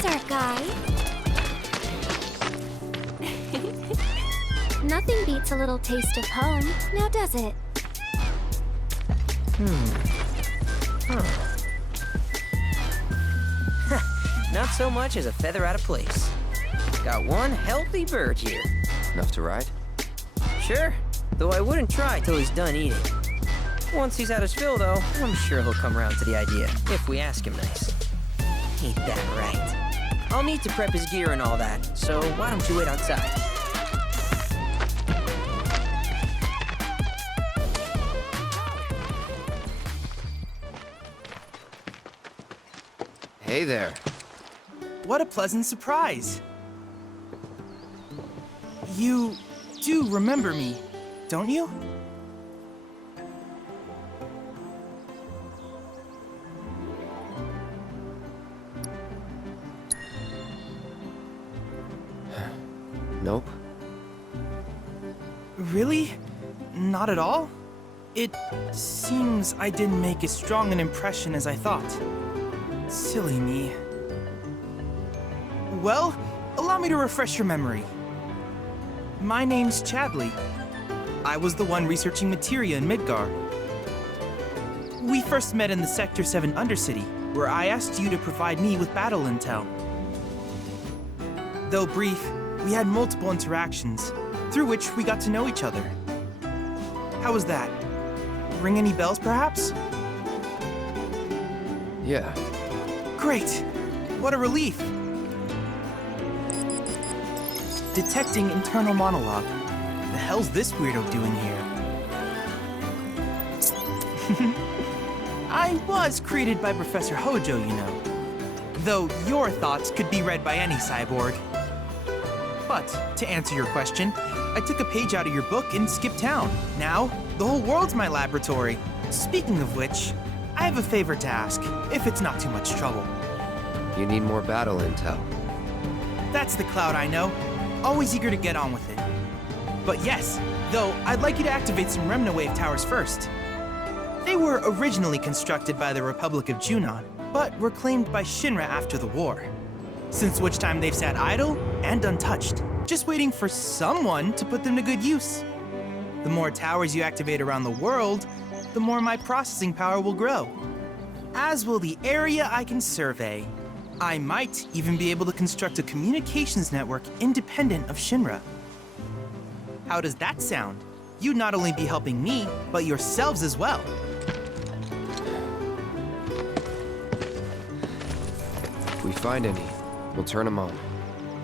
There's our guy. Nothing beats a little taste of home, now does it? Not so much as a feather out of place. Got one healthy bird here. Enough to ride? Sure, though I wouldn't try till he's done eating. Once he's had his fill, though, I'm sure he'll come around to the idea, if we ask him nice. Ain't that right? I'll need to prep his gear and all that, so why don't you wait outside? Hey there. What a pleasant surprise. You do remember me, don't you? Nope. Really? Not at all? It seems I didn't make as strong an impression as I thought. Silly me. Well, allow me to refresh your memory. My name's Chadley. I was the one researching materia in Midgar. We first met in the Sector 7 Undercity, where I asked you to provide me with battle intel. Though brief, we had multiple interactions, through which we got to know each other. How was that? Ring any bells, perhaps? Yeah. Great! What a relief! Detecting internal monologue. The hell's this weirdo doing here? I was created by Professor Hojo, you know. Though your thoughts could be read by any cyborg. But, to answer your question, I took a page out of your book and skipped town. Now, the whole world's my laboratory. Speaking of which, I have a favor to ask, if it's not too much trouble. You need more battle intel. That's the Cloud I know. Always eager to get on with it. But yes, though, I'd like you to activate some Remna Wave towers first. They were originally constructed by the Republic of Junon, but were claimed by Shinra after the war. Since which time they've sat idle and untouched, just waiting for someone to put them to good use. The more towers you activate around the world, the more my processing power will grow. As will the area I can survey. I might even be able to construct a communications network independent of Shinra. How does that sound? You'd not only be helping me, but yourselves as well. If we find any, we'll turn them on.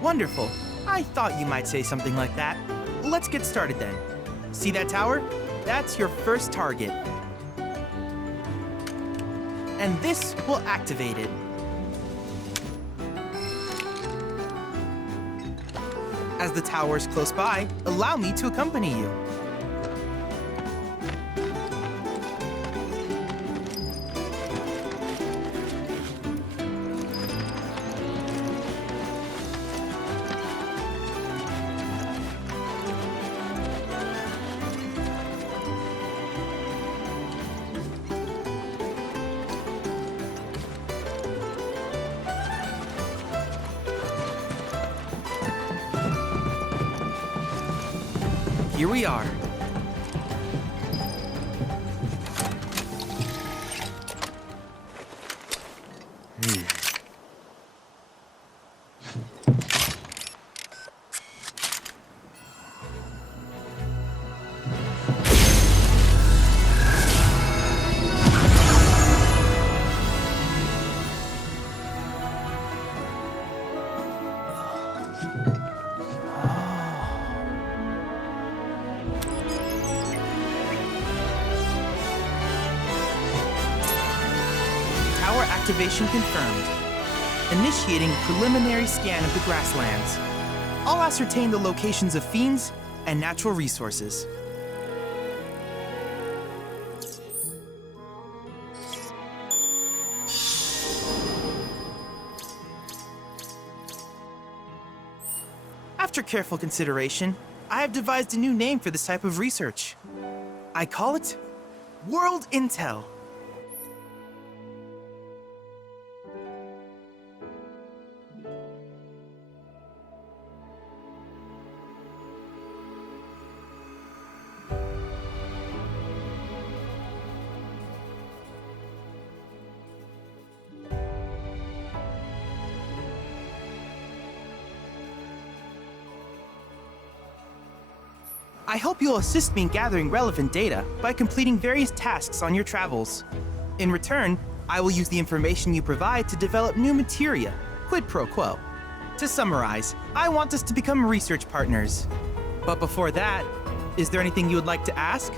Wonderful. I thought you might say something like that. Let's get started then. See that tower? That's your first target. And this will activate it. As the tower's close by, allow me to accompany you. Here we are. Tower activation confirmed. Initiating preliminary scan of the grasslands. I'll ascertain the locations of fiends and natural resources. After careful consideration, I have devised a new name for this type of research. I call it World Intel. I hope you'll assist me in gathering relevant data by completing various tasks on your travels. In return, I will use the information you provide to develop new materia, quid pro quo. To summarize, I want us to become research partners. But before that, is there anything you would like to ask?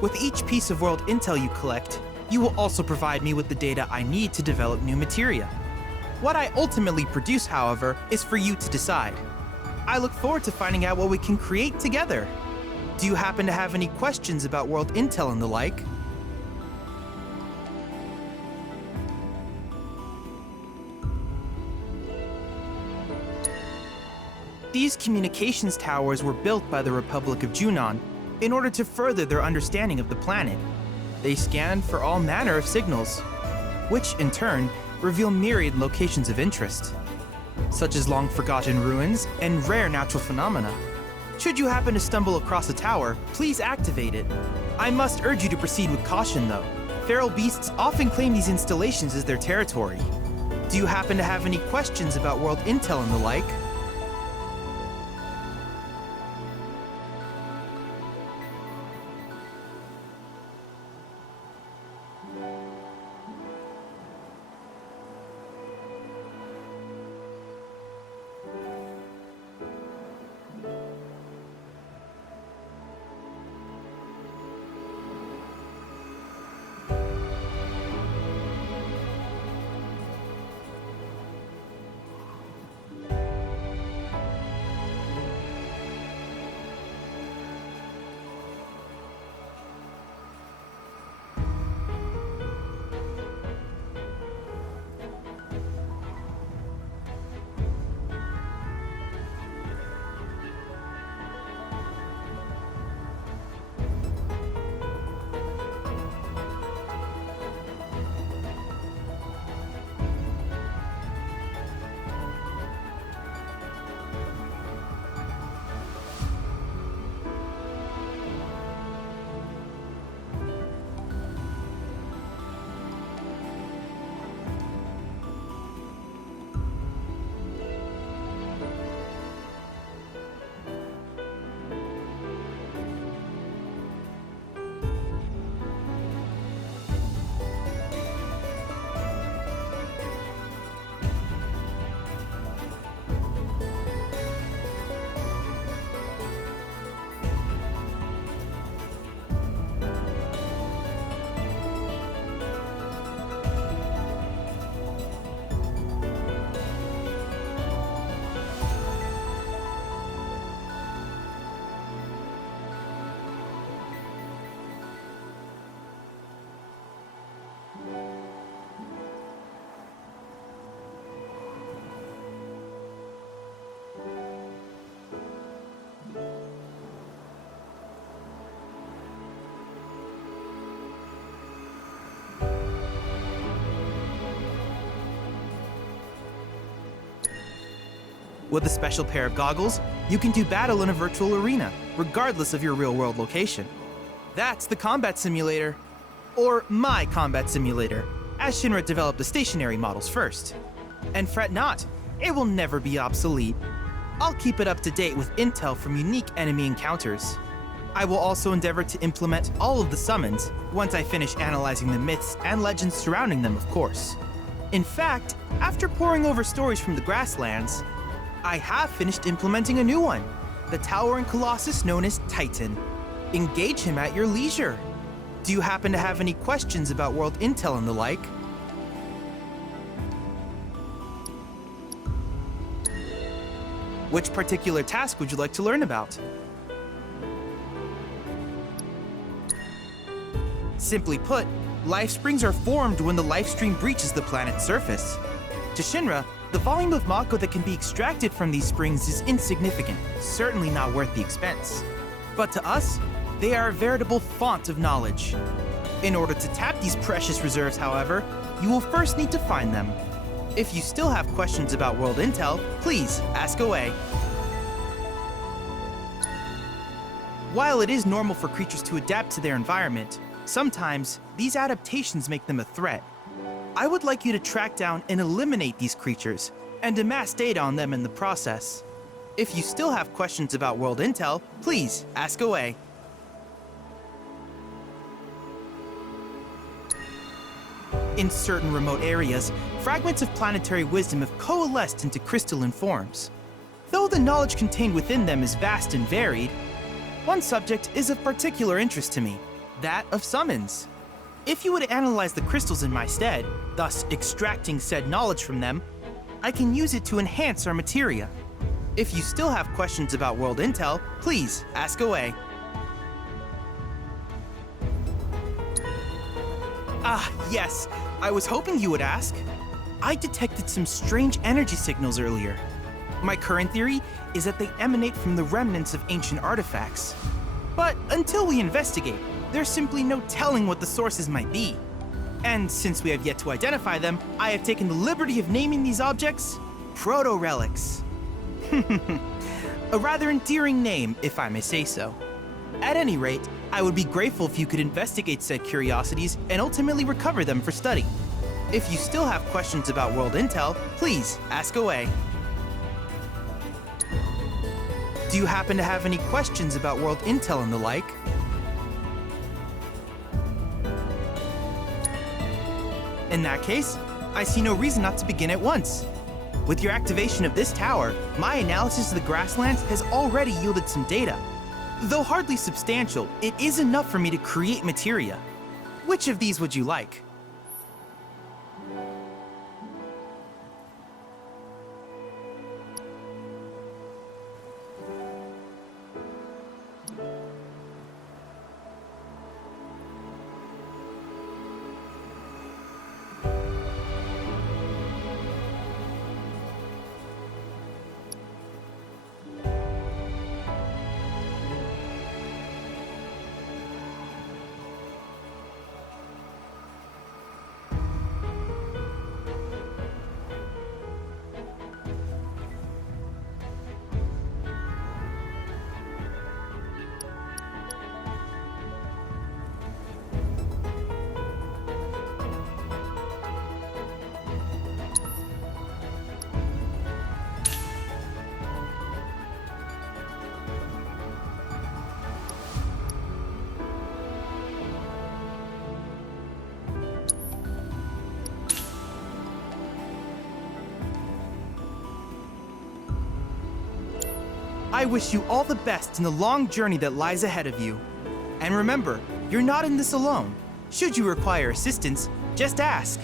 With each piece of world intel you collect, you will also provide me with the data I need to develop new materia. What I ultimately produce, however, is for you to decide. I look forward to finding out what we can create together. Do you happen to have any questions about world intel and the like? These communications towers were built by the Republic of Junon in order to further their understanding of the planet. They scan for all manner of signals, which in turn reveal myriad locations of interest, such as long-forgotten ruins and rare natural phenomena. Should you happen to stumble across a tower, please activate it. I must urge you to proceed with caution though. Feral beasts often claim these installations as their territory. Do you happen to have any questions about world intel and the like? With a special pair of goggles, you can do battle in a virtual arena, regardless of your real-world location. That's the combat simulator. Or my combat simulator, as Shinra developed the stationary models first. And fret not, it will never be obsolete. I'll keep it up to date with intel from unique enemy encounters. I will also endeavor to implement all of the summons once I finish analyzing the myths and legends surrounding them, of course. In fact, after poring over stories from the grasslands, I have finished implementing a new one, the towering colossus known as Titan. Engage him at your leisure. Do you happen to have any questions about world intel and the like? Which particular task would you like to learn about? Simply put, life springs are formed when the life stream breaches the planet's surface. To Shinra, the volume of Mako that can be extracted from these springs is insignificant, certainly not worth the expense. But to us, they are a veritable font of knowledge. In order to tap these precious reserves, however, you will first need to find them. If you still have questions about world intel, please ask away. While it is normal for creatures to adapt to their environment, sometimes these adaptations make them a threat. I would like you to track down and eliminate these creatures, and amass data on them in the process. If you still have questions about world intel, please ask away. In certain remote areas, fragments of planetary wisdom have coalesced into crystalline forms. Though the knowledge contained within them is vast and varied, one subject is of particular interest to me, that of summons. If you would analyze the crystals in my stead, thus extracting said knowledge from them, I can use it to enhance our materia. If you still have questions about world intel, please ask away. Ah, yes, I was hoping you would ask. I detected some strange energy signals earlier. My current theory is that they emanate from the remnants of ancient artifacts. But until we investigate, there's simply no telling what the sources might be. And since we have yet to identify them, I have taken the liberty of naming these objects proto-relics. A rather endearing name, if I may say so. At any rate, I would be grateful if you could investigate said curiosities and ultimately recover them for study. If you still have questions about world intel, please ask away. Do you happen to have any questions about world intel and the like? In that case, I see no reason not to begin at once. With your activation of this tower, my analysis of the grasslands has already yielded some data. Though hardly substantial, it is enough for me to create materia. Which of these would you like? I wish you all the best in the long journey that lies ahead of you. And remember, you're not in this alone. Should you require assistance, just ask.